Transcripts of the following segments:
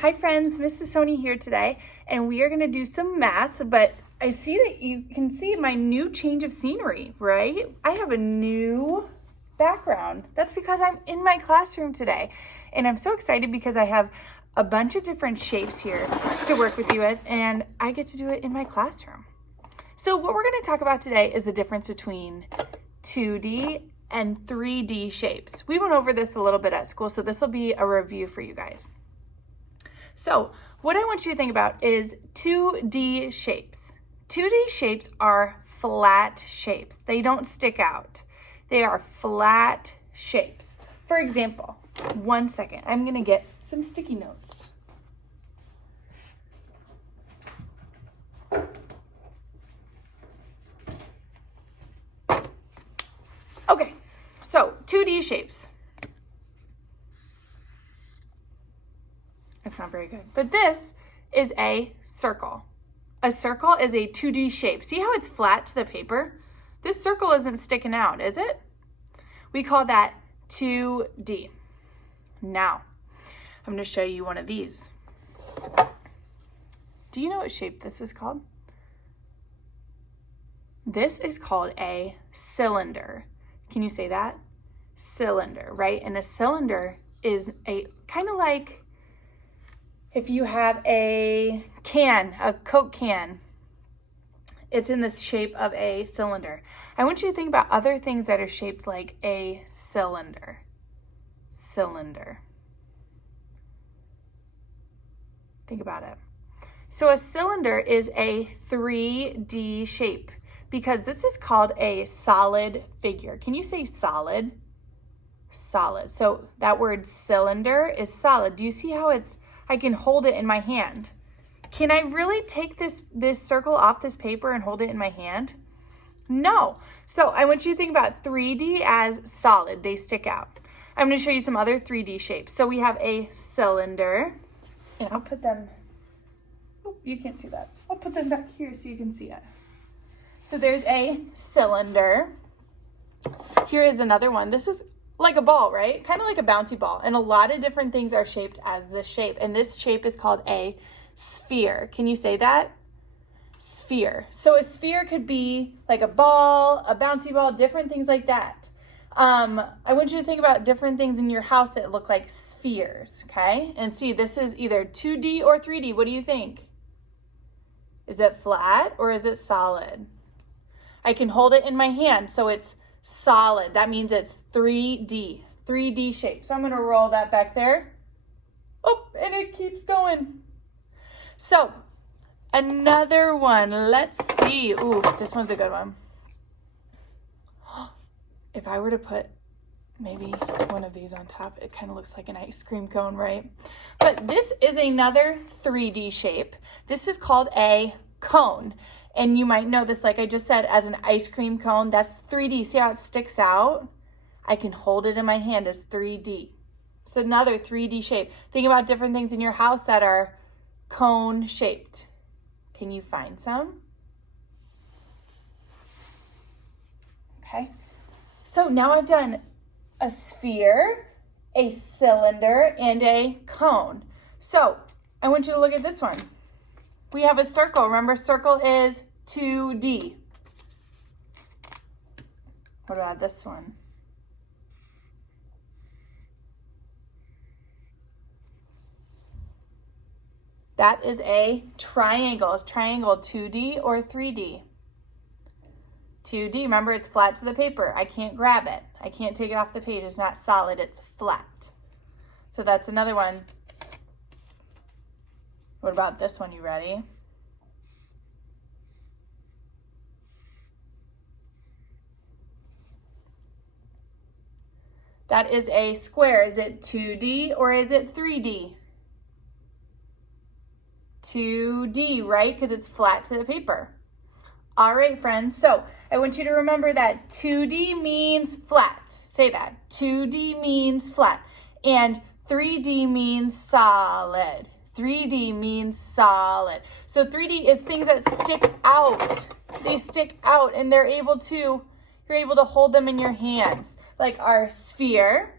Hi friends, Miss Sassone here today, and we are going to do some math, but I see that you can see my new change of scenery, right? I have a new background. That's because I'm in my classroom today, and I'm so excited because I have a bunch of different shapes here to work with you with, and I get to do it in my classroom. So what we're going to talk about today is the difference between 2D and 3D shapes. We went over this a little bit at school, so this will be a review for you guys. So what I want you to think about is 2D shapes. 2D shapes are flat shapes. They don't stick out. They are flat shapes. For example, one second, I'm gonna get some sticky notes. Okay, so 2D shapes. It's not very good. But this is a circle. A circle is a 2D shape. See how it's flat to the paper? This circle isn't sticking out, is it? We call that 2D. Now, I'm going to show you one of these. Do you know what shape this is called? This is called a cylinder. Can you say that? Cylinder, right? And a cylinder is a kind of like if you have a can, a Coke can, it's in the shape of a cylinder. I want you to think about other things that are shaped like a cylinder. Cylinder. Think about it. So a cylinder is a 3D shape because this is called a solid figure. Can you say solid? Solid. So that word cylinder is solid. Do you see how I can hold it in my hand? Can I really take this circle off this paper and hold it in my hand? No. So I want you to think about 3D as solid. They stick out. I'm going to show you some other 3D shapes. So we have a cylinder, and I'll put them, oh, you can't see that. I'll put them back here so you can see it. So there's a cylinder. Here is another one. This is like a ball, right? Kind of like a bouncy ball. And a lot of different things are shaped as this shape. And this shape is called a sphere. Can you say that? Sphere. So a sphere could be like a ball, a bouncy ball, different things like that. I want you to think about different things in your house that look like spheres, okay? And see, this is either 2D or 3D. What do you think? Is it flat or is it solid? I can hold it in my hand, so it's solid. That means it's 3D shape. So I'm going to roll that back there. Oh, and it keeps going. So another one. Let's see. Ooh, this one's a good one. If I were to put maybe one of these on top, it kind of looks like an ice cream cone, right? But this is another 3D shape. This is called a cone. And you might know this, like I just said, as an ice cream cone. That's 3D. See how it sticks out? I can hold it in my hand as 3D. So another 3D shape. Think about different things in your house that are cone shaped. Can you find some? Okay. So now I've done a sphere, a cylinder, and a cone. So I want you to look at this one. We have a circle. Remember, circle is 2D. What about this one? That is a triangle. Is triangle 2D or 3D? 2D. Remember, it's flat to the paper. I can't grab it. I can't take it off the page. It's not solid. It's flat. So that's another one. What about this one? You ready? That is a square. Is it 2D or is it 3D? 2D, right? Because it's flat to the paper. All right, friends. So I want you to remember that 2D means flat. Say that. 2D means flat. And 3D means solid. 3D means solid. So 3D is things that stick out. They stick out and you're able to hold them in your hands. Like our sphere,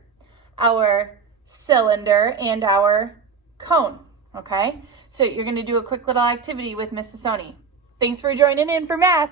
our cylinder, and our cone. Okay? So you're going to do a quick little activity with Miss Sassone. Thanks for joining in for math.